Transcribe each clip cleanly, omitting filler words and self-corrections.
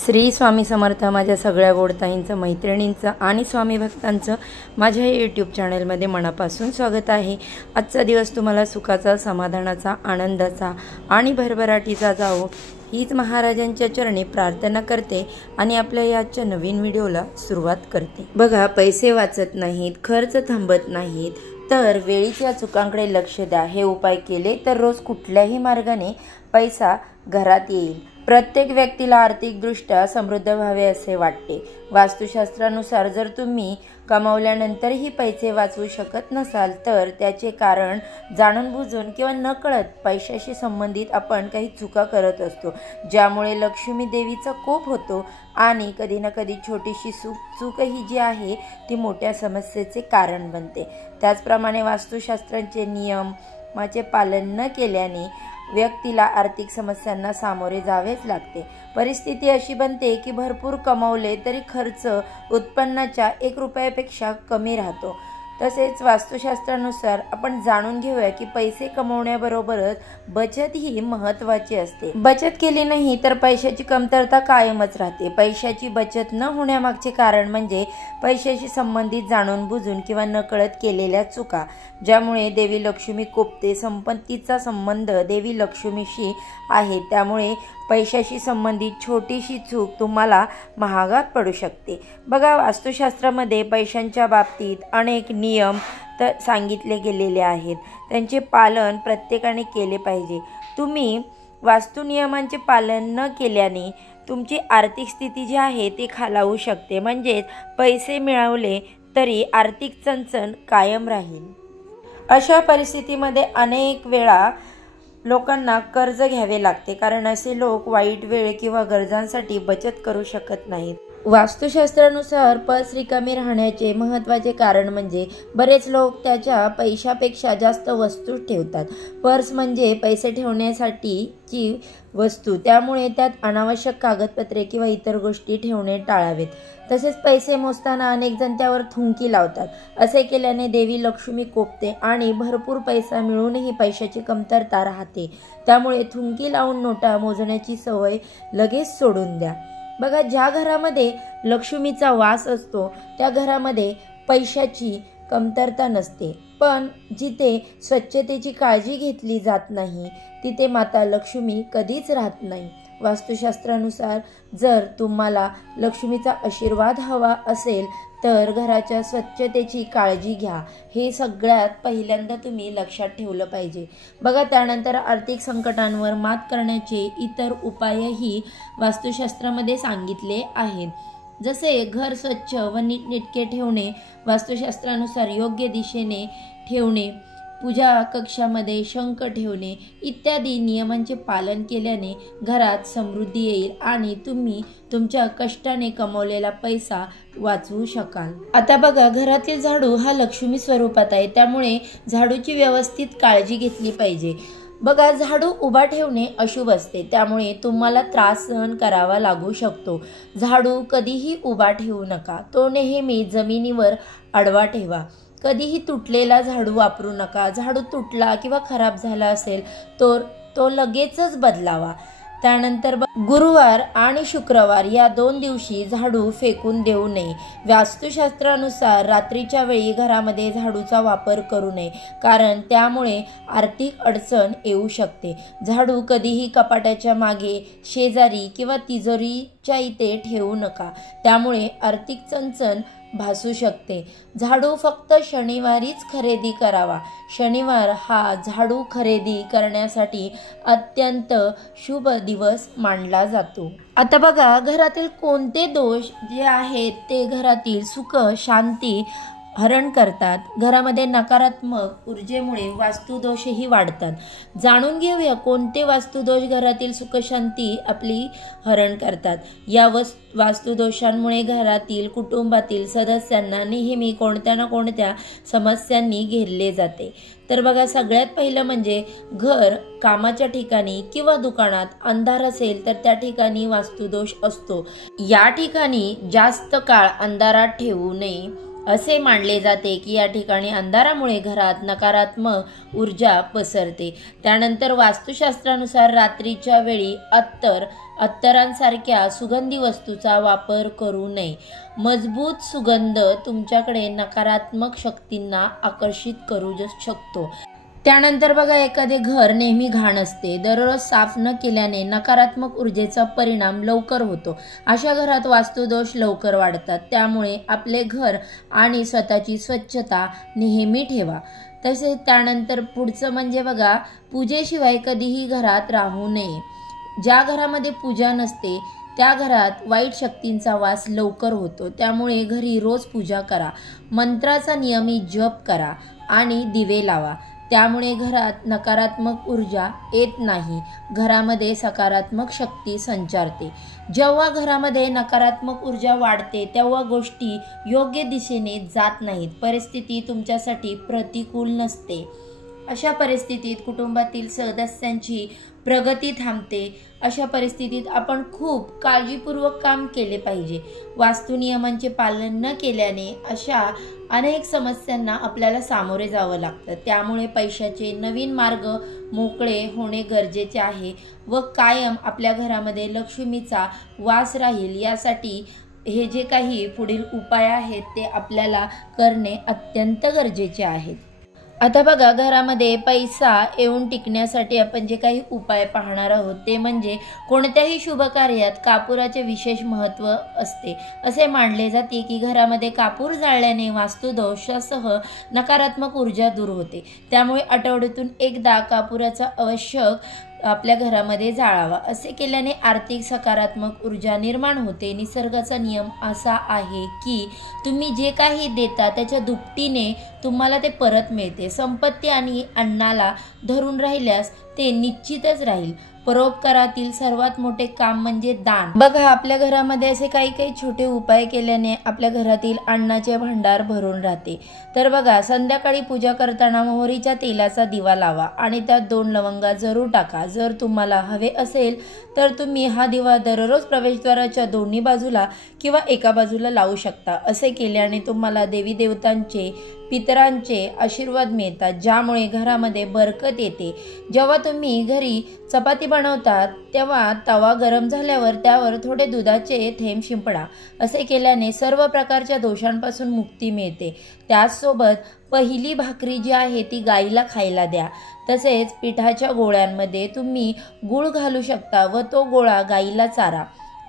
श्री स्वामी समर्थ माझ्या सगळ्या गोडताईंचं, मैत्रिणींचं आणि स्वामी भक्तांचं माझ्या यूट्यूब चॅनलमध्ये मनापासून स्वागत आहे। आजचा दिवस तुम्हाला सुखाचा, समाधानाचा, आनंदाचा आणि भरभराटीचा जावो हीच महाराजांच्या चरणी प्रार्थना करते आणि आपल्या याच्या नवीन व्हिडिओला सुरुवात करते। बघा, पैसे वाचत नाहीत, खर्च थांबत नाहीत, तर वेळीच्या चुकांकडे लक्ष द्या। हे उपाय केले तर रोज कुठल्याही मार्गाने पैसा घरात येईल। प्रत्येक व्यक्तीला आर्थिकदृष्ट्या समृद्ध व्हावे असे वाटते। वास्तुशास्त्रानुसार जर तुम्ही कमावल्यानंतरही पैसे वाचवू शकत नसाल तर त्याचे कारण जाणून बुजून किंवा नकळत पैशाशी संबंधित आपण काही चुका करत असतो, ज्यामुळे लक्ष्मी देवीचा कोप होतो आणि कधी ना कधी छोटीशी चूकही जी आहे ती मोठ्या समस्येचे कारण बनते। त्याचप्रमाणे वास्तुशास्त्राचे नियमाचे पालन न केल्याने व्यक्तीला आर्थिक समस्यांना सामोरे जावेच लागते। परिस्थिती अशी बनते की भरपूर कमावले तरी खर्च उत्पन्नाच्या 1 रुपयापेक्षा कमी राहतो। तसेच वास्तुशास्त्रानुसार आपण जाणून घेऊया की पैसे कमवण्याबरोबरच बचत ही महत्त्वाची असते। बचत केली नाही तर पैशाची कमतरता कायमच राहते। पैशाची बचत न होण्यामागचे कारण म्हणजे पैशाशी संबंधित जाणून बुजून किंवा नकळत केलेल्या चुका, ज्यामुळे देवी लक्ष्मी कोपते। संपत्तीचा संबंध देवी लक्ष्मीशी आहे, त्यामुळे पैशाशी संबंधित छोटीशी चूक तुम्हाला महागात पडू शकते। बघा, वास्तुशास्त्रामध्ये पैशांच्या बाबतीत अनेक नियम तर सांगितले गेलेले आहेत, त्यांचे पालन प्रत्येकाने केले पाहिजे। तुम्ही वास्तु नियमांचे पालन न केल्याने तुमची आर्थिक स्थिती जी आहे ती खालावू शकते, म्हणजेच पैसे मिळवले तरी आर्थिक चणचण कायम राहील। अशा परिस्थितीमध्ये अनेक वेळा लोकांना कर्ज घ्यावे लागते, कारण असे लोक वाईट वेळ किंवा गरजांसाठी बचत करू शकत नाहीत। वास्तुशास्त्रानुसार पर्स रिकामी राहण्याचे महत्त्वाचे कारण म्हणजे बरेच लोक त्याच्या पैशापेक्षा जास्त वस्तू ठेवतात। पर्स म्हणजे पैसे ठेवण्यासाठीची वस्तू, त्यामुळे त्यात अनावश्यक कागदपत्रे किंवा इतर गोष्टी ठेवणे टाळावेत। तसेच पैसे मोजताना अनेक जण त्यावर थुंकी लावतात। असे केल्याने देवी लक्ष्मी कोपते आणि भरपूर पैसा मिळूनही पैशाची कमतरता राहते। त्यामुळे थुंकी लावून नोटा मोजण्याची सवय लगेच सोडून द्या। बघा, ज्या घरामध्ये लक्ष्मीचा वास असतो त्या घरामध्ये पैशाची कमतरता नसते, पण जिथे स्वच्छतेची काळजी घेतली जात नाही तिथे माता लक्ष्मी कधीच राहत नाही। वास्तुशास्त्रानुसार जर तुम्हाला लक्ष्मीचा आशीर्वाद हवा असेल तर घराच्या स्वच्छतेची काळजी घ्या, हे सगळ्यात पहिल्यांदा तुम्ही लक्षात ठेवलं पाहिजे। बघा, त्यानंतर आर्थिक संकटांवर मात करण्याचे इतर उपायही वास्तुशास्त्रामध्ये सांगितले आहेत, जसे घर स्वच्छ व नीटनेटके ठेवणे, वास्तुशास्त्रानुसार योग्य दिशेने ठेवणे, पूजा कक्षामध्ये शंख ठेवणे इत्यादी नियमांचे पालन केल्याने घरात समृद्धी येईल आणि तुम्ही तुमच्या कष्टाने कमवलेला पैसा वाचवू शकाल। आता बघा, घरातील झाडू हा लक्ष्मी स्वरूपात आहे, त्यामुळे झाडूची व्यवस्थित काळजी घेतली पाहिजे। बघा, झाडू उभा ठेवणे अशुभ असते, त्यामुळे तुम्हाला त्रास सहन करावा लागू शकतो। झाडू कधीही उभा ठेवू नका, तो नेहमी जमिनीवर आडवा ठेवा। कधीही तुटलेला झाडू वापरू नका। झाडू तुटला किंवा खराब झाला असेल तर तो लगेचच बदलावा। त्यानंतर गुरुवार आणि शुक्रवार या 2 दिवशी झाडू फेकून देऊ नये। वास्तुशास्त्रानुसार रात्रीच्या वेळी घरामध्ये झाडूचा वापर करू नये, कारण त्यामुळे आर्थिक अडचण येऊ शकते। झाडू कधीही कपाटाच्या मागे, शेजारी किंवा तिजोरीच्या इथे ठेवू नका, त्यामुळे आर्थिक चणचण भासू शकते। झाडू फक्त शनिवारीच खरेदी करावा। शनिवार हा झाडू खरेदी करण्यासाठी अत्यंत शुभ दिवस मानला जातो। आता बघा, घरातील कोणते दोष जे आहेत ते घरातील सुख शांती हरण करतात। घरामध्ये नकारात्मक ऊर्जेमुळे वास्तुदोषही वाढतात। जाणून घेऊया कोणते वास्तुदोष घरातील सुखशांती आपली हरण करतात। या वास्तुदोषांमुळे घरातील कुटुंबातील सदस्यांना नेहमी कोणत्या ना कोणत्या समस्यांनी घेरले जाते। तर बघा, सगळ्यात पहिलं म्हणजे घर कामाच्या ठिकाणी किंवा दुकानात अंधार असेल तर त्या ठिकाणी वास्तुदोष असतो। या ठिकाणी जास्त काळ अंधारात ठेवू नये असे मानले जाते की या ठिकाणी अंधारामुळे घरात नकारात्मक ऊर्जा पसरते। त्यानंतर वास्तुशास्त्रानुसार रात्रीच्या वेळी अत्तरांसारख्या सुगंधी वस्तूचा वापर करू नये। मजबूत सुगंध तुमच्याकडे नकारात्मक शक्तींना आकर्षित करू शकतो। त्यानंतर बघा, एखादे घर नेहमी घाण असते, दररोज साफ न केल्याने नकारात्मक ऊर्जेचा परिणाम लवकर होतो। अशा घरात वास्तुदोष लवकर वाढतात। त्यामुळे आपले घर आणि स्वतःची स्वच्छता नेहमी ठेवा। तसेच त्यानंतर पुढचं म्हणजे बघा, पूजेशिवाय कधीही घरात राहू नये। ज्या घरामध्ये पूजा नसते त्या घरात वाईट शक्तींचा वास लवकर होतो। त्यामुळे घरी रोज पूजा करा, मंत्राचा नियमित जप करा आणि दिवे लावा। त्यामुळे घरात नकारात्मक ऊर्जा येत नाही, घरामध्ये सकारात्मक शक्ती संचारते। जेव्हा घरामध्ये नकारात्मक ऊर्जा वाढते तेव्हा गोष्टी योग्य दिशेने जात नाहीत, परिस्थिती तुमच्यासाठी प्रतिकूल नसते। अशा परिस्थितीत कुटुंबातील सदस्यांची प्रगती थांबते। अशा परिस्थितीत आपण खूप काळजीपूर्वक काम केले पाहिजे। वास्तु नियमांचे पालन न केल्याने अशा अनेक समस्यांना आपल्याला सामोरे जावं लागतं। त्यामुळे पैशाचे नवीन मार्ग मोकळे होणे गरजेचे आहे व कायम आपल्या घरामध्ये लक्ष्मीचा वास राहील यासाठी हे जे काही पुढील उपाय आहेत ते आपल्याला करणे अत्यंत गरजेचे आहेत। आता बघा, घरामध्ये पैसा येऊन टिकण्यासाठी आपण जे काही उपाय पाहणार आहोत ते म्हणजे कोणत्याही शुभ कार्यात कापुराचे विशेष महत्त्व असते। असे मानले जाते की घरामध्ये कापूर जाळल्याने वास्तुदोषासह नकारात्मक ऊर्जा दूर होते। त्यामुळे आठवड्यातून एकदा कापुराचा आवश्यक आपल्या घरामध्ये जाळावा। असे केल्याने आर्थिक सकारात्मक ऊर्जा निर्माण होते। निसर्गाचा नियम असा आहे की तुम्ही जे काही देता त्याच्या दुपटीने तुम्हाला ते परत मिळते। संपत्ती आणि अन्नाला धरून राहिल्यास ते निश्चितच राहील। परोपकारातील सर्वात मोठे काम म्हणजे दान। बघा, आपल्या घरामध्ये असे काही काही छोटे उपाय केल्याने आपल्या घरातील अन्नाचे भांडार भरून राहते। तर बघा, संध्याकाळी पूजा करताना मोहरीच्या तेलाचा दिवा लावा आणि त्यात 2 लवंगा जरूर टाका। जर तुम्हाला हवे असेल तर तुम्ही हा दिवा दररोज प्रवेशद्वाराच्या दोन्ही बाजूला किंवा एका बाजूला लावू शकता। असे केल्याने तुम्हाला देवी देवतांचे, पितरांचे आशीर्वाद मिळतात, ज्यामुळे घरामध्ये बरकत येते। जेव्हा तुम्ही घरी चपाती बनवतात तेव्हा तवा गरम झाल्यावर त्यावर थोडे दुधाचे थेंब शिंपडा। असे केल्याने सर्व प्रकारच्या दोषांपासून मुक्ती मिळते। त्याचसोबत पहिली भाकरी जी आहे ती गाईला खायला द्या। तसेच पिठाच्या गोळ्यांमध्ये तुम्ही गूळ घालू शकता व तो गोळा गाईला चारा।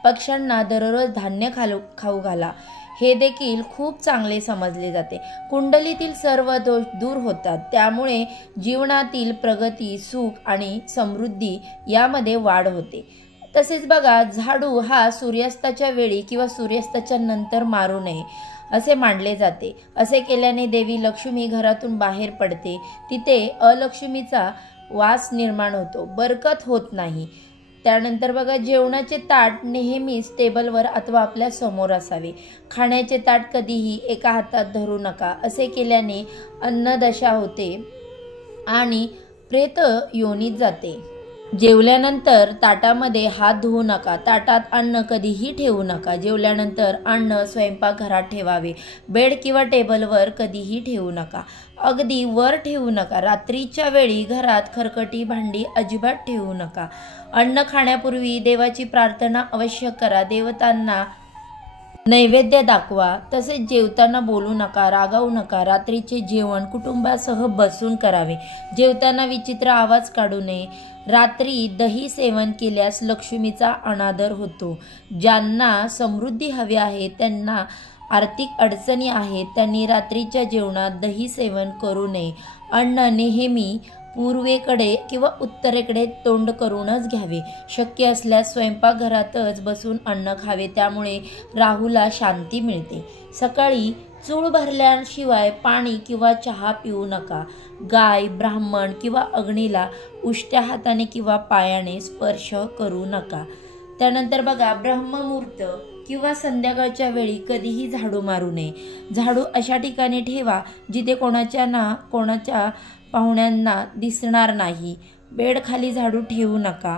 पक्ष्यांना दररोज धान्य खाऊ घाला, हे देखील खूप चांगले समजले जाते। कुंडलीतील सर्व दोष दूर होतात, त्यामुळे जीवनातील प्रगती, सुख आणि समृद्धी यामध्ये वाढ होते। तसेच बघा, झाडू हा सूर्यास्ताच्या वेळी किंवा सूर्यास्ताच्या नंतर मारू नये असे मानले जाते। असे केल्याने देवी लक्ष्मी घरातून बाहेर पडते, तिथे अलक्ष्मीचा वास निर्माण होतो, बरकत होत नाही। त्यानंतर बघा, जेवणाचे ताट नेहमीच टेबलवर अथवा आपल्या समोर असावे। खाण्याचे ताट कधीही एका हातात धरू नका। असे केल्याने अन्नदशा होते आणि प्रेत योनीत जाते। जेवल्यानंतर ताटामध्ये हात धुवू नका, ताटात अन्न कधीही ठेवू नका। जेवल्यानंतर अन्न स्वयंपाकघरात ठेवावे, बेड किंवा टेबलवर कधीही ठेवू नका, अगदी वर ठेवू नका। रात्रीच्या वेळी घरात खरकटी भांडी अजिबात ठेवू नका। अन्न खाण्यापूर्वी देवाची प्रार्थना अवश्य करा, देवतांना नैवेद्य दाखवा। तसेच जेवताना बोलू नका, रागावू नका। रात्रीचे जेवण कुटुंबासह बसून करावे, जेवताना विचित्र आवाज काढू नये। रात्री दही सेवन केल्यास लक्ष्मीचा अनादर होतो। ज्यांना समृद्धी हवी आहे, त्यांना आर्थिक अडचणी आहेत, त्यांनी रात्रीच्या जेवणात दही सेवन करू नये। अन्न नेहमी पूर्वेकडे किंवा उत्तरेकडे तोंड करूनच घ्यावे। शक्य असल्यास स्वयंपाकघरातच बसून अन्न खावे, त्यामुळे राहूला शांती मिळते। सकाळी चूळ भरल्याशिवाय पाणी किंवा चहा पिऊ नका। गाय, ब्राह्मण किंवा अग्नीला उष्ट्या हाताने किंवा पायाने स्पर्श करू नका। त्यानंतर बघा, ब्रह्ममुहूर्त किंवा संध्याकाळच्या वेळी कधीही झाडू मारू नये। झाडू अशा ठिकाणी ठेवा जिथे कोणाच्या पाहुण्यांना दिसणार नाही। बेड खाली झाडू ठेवू नका।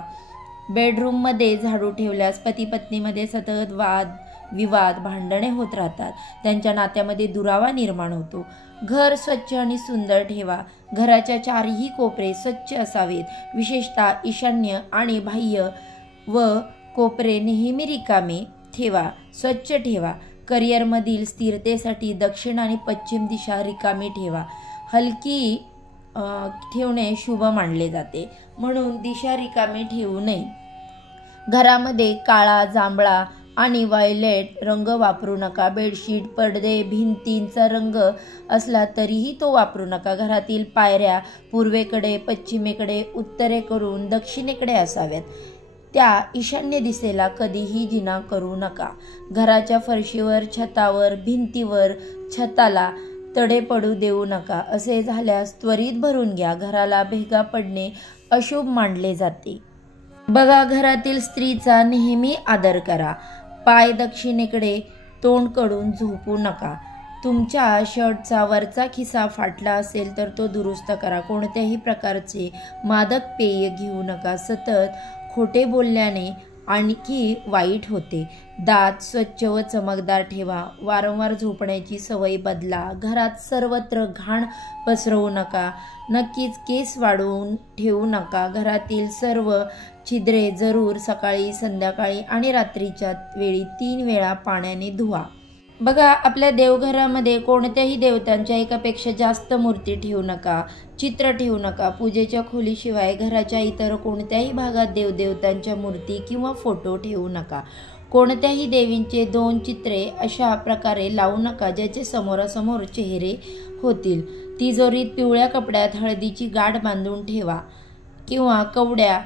बेडरूममध्ये झाडू ठेवल्यास पती पत्नीमध्ये सतत वाद विवाद भांडणे होत राहतात, त्यांच्या नात्यामध्ये दुरावा निर्माण होतो। घर स्वच्छ आणि सुंदर ठेवा। घराच्या चारही कोपरे स्वच्छ असावेत, विशेषतः ईशान्य आणि बाह्य व कोपरे नेहमी रिकामे ठेवा, स्वच्छ ठेवा। करिअरमधील स्थिरतेसाठी दक्षिण आणि पश्चिम दिशा रिकामी ठेवा। हलकी ठेवणे शुभ मानले जाते, म्हणून दिशा रिकामी ठेवू नये। घरामध्ये काळा, जांभळा आणि व्हायोलेट रंग वापरू नका। बेडशीट, पडदे, भिंतींचा रंग असला तरीही तो वापरू नका। घरातील पायऱ्या पूर्वेकडे, पश्चिमेकडे, उत्तरेकडून दक्षिणेकडे असाव्यात। त्या ईशान्य दिशेला कधीही जिना करू नका। घराच्या फरशीवर, छतावर, भिंतीवर, छताला तडे पडू देऊ नका। असे झाल्यास त्वरित भरून घ्या। घराला भेगा पडणे अशुभ मानले जाते। बघा, घरातील स्त्रीचा नेहमी आदर करा। पाय दक्षिणेकडे तोंड करून झोपू नका। तुमच्या शर्टचा वरचा खिसा फाटला असेल तर तो दुरुस्त करा। कोणत्याही प्रकारचे मादक पेय घेऊ नका। सतत खोटे बोलल्याने आणखी वाईट होते। दात स्वच्छ व चमकदार ठेवा। वारंवार झोपण्याची सवय बदला। घरात सर्वत्र घाण पसरवू नका। नक्कीच केस वाढवून ठेवू नका। घरातील सर्व छिद्रे जरूर सकाळी, संध्याकाळी आणि रात्रीच्या वेळी 3 वेळा पाण्याने धुवा। बघा, आपल्या देवघरामध्ये कोणत्याही देवतांच्या एकापेक्षा जास्त मूर्ती ठेवू नका, चित्र ठेवू नका। पूजेच्या खोलीशिवाय घराच्या इतर कोणत्याही भागात देवदेवतांच्या मूर्ती किंवा फोटो ठेवू नका। कोणत्याही देवींचे 2 चित्रे अशा प्रकारे लावू नका ज्याचे समोरासमोर चेहरे होतील। तिजोरीत पिवळ्या कपड्यात हळदीची गाठ बांधून ठेवा किंवा कवड्या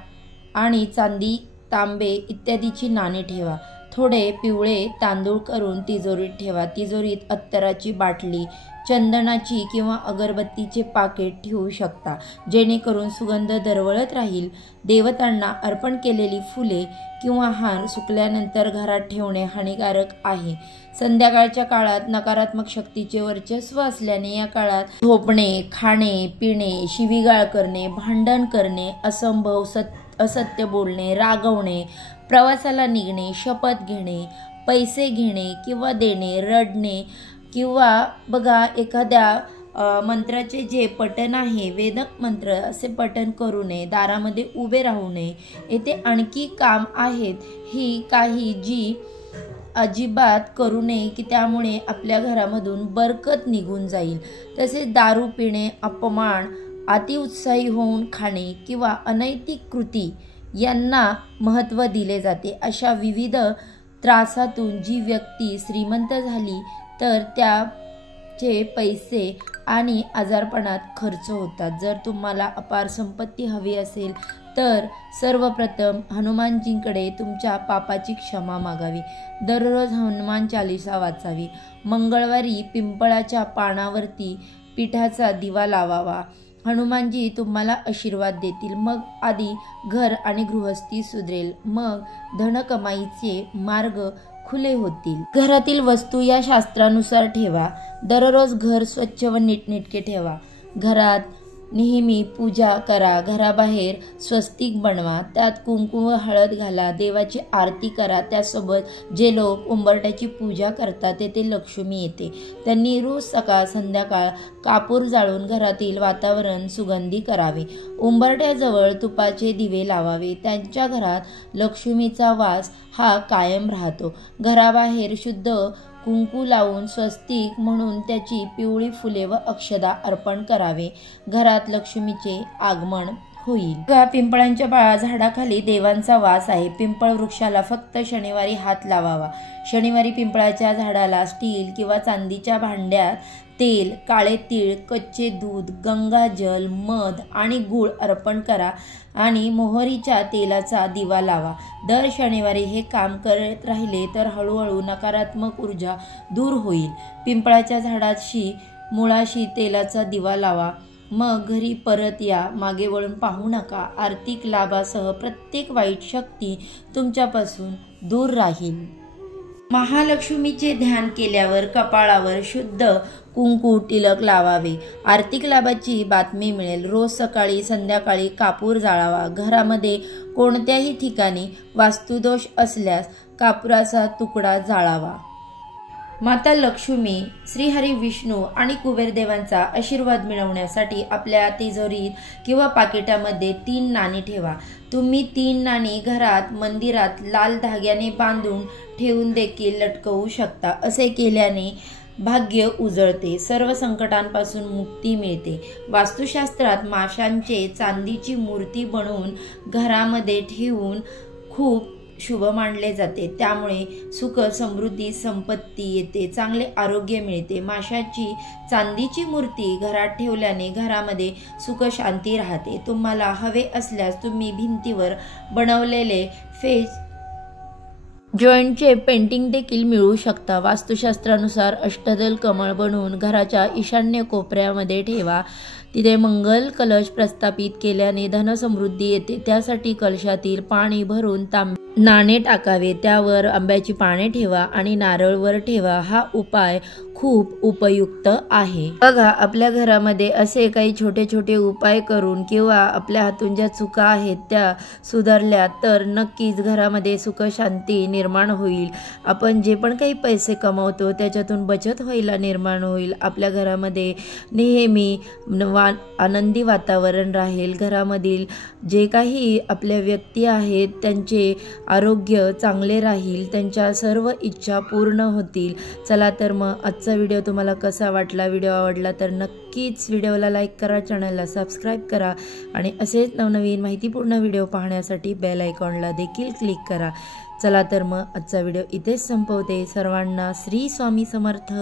आणि चांदी, तांबे इत्यादीची नाणी ठेवा। थोडे पिवळे तांदूळ करून तिजोरीत ठेवा। तिजोरीत अत्तराची बाटली, चंदनाची किंवा अगरबत्तीचे पाकिट ठेवू शकता, जेणेकरून सुगंध दरवळत राहील। देवतांना अर्पण केलेली फुले किंवा हार सुकल्यानंतर घरात ठेवणे हानिकारक आहे। संध्याकाळच्या काळात नकारात्मक शक्तीचे वर्चस्व असल्याने या काळात झोपणे, खाणे, पिणे, शिवीगाळ करणे, भांडण करणे, असंभव असत्य बोलणे, रागवणे, प्रवासाला निघणे, शपथ घेणे, पैसे घेणे किंवा देणे, रडणे किंवा बघा एखाद्या मंत्राचे जे पठण आहे, वेदक मंत्र असे पठण करू नये। दारामध्ये उभे राहू नये। येथे आणखी काम आहेत ही काही जी अजिबात करू नये की त्यामुळे आपल्या घरामधून बरकत निघून जाईल। तसेच दारू पिणे, अपमान, अतिउत्साही होऊन खाणे किंवा अनैतिक कृती यांना महत्त्व दिले जाते। अशा विविध त्रासातून जी व्यक्ती श्रीमंत झाली तर त्याचे पैसे आणि आजारपणात खर्च होतात। जर तुम्हाला अपार संपत्ती हवी असेल तर सर्वप्रथम हनुमानजींकडे तुमच्या पापाची क्षमा मागावी। दररोज हनुमान चालीसा वाचावी। मंगळवारी पिंपळाच्या पानावरती पिठाचा दिवा लावावा। हनुमानजी तुम्हाला आशीर्वाद देतील। मग आधी घर आणि गृहस्थी सुधरेल, मग धन कमाईचे मार्ग खुले होतील। घरातील वस्तू या शास्त्रानुसार ठेवा। दररोज घर स्वच्छ व नीटनेटके ठेवा। घरात नेहमी पूजा करा। घराबाहेर स्वस्तिक बनवा, त्यात कुंकू व हळद घाला, देवाची आरती करा। त्यासोबत जे लोक उंबरठ्याची पूजा करतात तेथे लक्ष्मी येते। त्यांनी रोज सकाळ संध्याकाळ कापूर जाळून घरातील वातावरण सुगंधी करावे। उंबरठ्याजवळ तुपाचे दिवे लावावे। त्यांच्या घरात लक्ष्मीचा वास हा कायम राहतो। घराबाहेर शुद्ध कुंकू लावून स्वस्तिक म्हणून त्याची पिवळी फुले व अक्षदा अर्पण करावे। घरात लक्ष्मीचे आगमन होईल। पिंपळांच्या झाडाखाली देवांचा वास आहे। पिंपळ वृक्षाला फक्त शनिवारी हात लावावा। शनिवारी पिंपळाच्या झाडाला स्टील किंवा चांदीच्या भांड्यात तेल, काळे तीळ, कच्चे दूध, गंगाजल, मध आणि गूळ अर्पण करा आणि मोहरीच्या तेलाचा दिवा लावा। दर शनिवारी हे काम करत राहिले तर हळूहळू नकारात्मक ऊर्जा दूर होईल। पिंपळाच्या झाडाशी मुळाशी तेलाचा दिवा लावा, मग घरी परत या। मागे वळून पाहू नका। आर्थिक लाभासह प्रत्येक वाईट शक्ती तुमच्यापासून दूर राहील। महालक्ष्मीचे ध्यान केल्यावर कपाळावर शुद्ध कुंकू तिलक लावावे। आर्थिक लाभाची बातमी मिळेल। रोज सकाळी संध्याकाळी कापूर जाळावा। घरामध्ये कोणत्याही ठिकाणी वास्तुदोष असल्यास कापुराचा तुकडा जाळावा। माता लक्ष्मी, श्रीहरी विष्णू आणि कुबेरदेवांचा आशीर्वाद मिळवण्यासाठी आपल्या तिजोरीत किंवा पाकिटामध्ये 3 नाणी ठेवा। तुम्ही 3 नाणी घरात, मंदिरात लाल धाग्याने बांधून ठेवून देखील लटकवू शकता। असे केल्याने भाग्य उजळते, सर्व संकटांपासून मुक्ती मिळते। वास्तुशास्त्रात माशांचे चांदीची मूर्ती बनवून घरामध्ये ठेवून खूप शुभ मानले जाते। त्यामुळे सुख, समृद्धी, संपत्ती येते, चांगले आरोग्य मिळते। माशाची चांदीची मूर्ती घरात ठेवल्याने घरामध्ये सुख शांती राहते। तुम्हाला हवे असल्यास तुम्ही भिंतीवर बनवलेले फेस जॉईंटचे पेंटिंग देखील मिळवू शकता। वास्तुशास्त्रानुसार अष्टदल कमळ बनवून घराच्या ईशान्य कोपऱ्यामध्ये ठेवा। तिथे मंगल कलश प्रस्थापित केल्याने धनसमृद्धी येते। त्यासाठी कलशातील पाणी भरून नाणे टाकावे, त्यावर आंब्याची पाने ठेवा आणि नारळवर ठेवा। हा उपाय खूप उपयुक्त आहे। बघा, आपल्या घरामध्ये असे काही छोटे छोटे उपाय करून किंवा आपल्या हातून ज्या चुका आहेत त्या सुधारल्या तर नक्कीच घरामध्ये सुख शांती निर्माण होईल। आपण जे पण काही पैसे कमवतो त्याच्यातून बचत व्हायला निर्माण होईल। आपल्या घरामध्ये नेहमी आनंदी वातावरण राहील। घरामधील जे काही आपल्या व्यक्ती आहेत त्यांचे आरोग्य चांगले राहील, त्यांच्या सर्व इच्छा पूर्ण होतील। चला तर मग आजचा व्हिडिओ तुम्हाला कसा वाटला? व्हिडिओ आवडला तर नक्कीच व्हिडिओला लाईक करा, चॅनलला सबस्क्राईब करा आणि असेच नवनवीन माहितीपूर्ण व्हिडिओ पाहण्यासाठी बेल आयकॉनला देखील क्लिक करा। चला तर मग आजचा व्हिडिओ इथेच संपवते। सर्वांना श्री स्वामी समर्थ।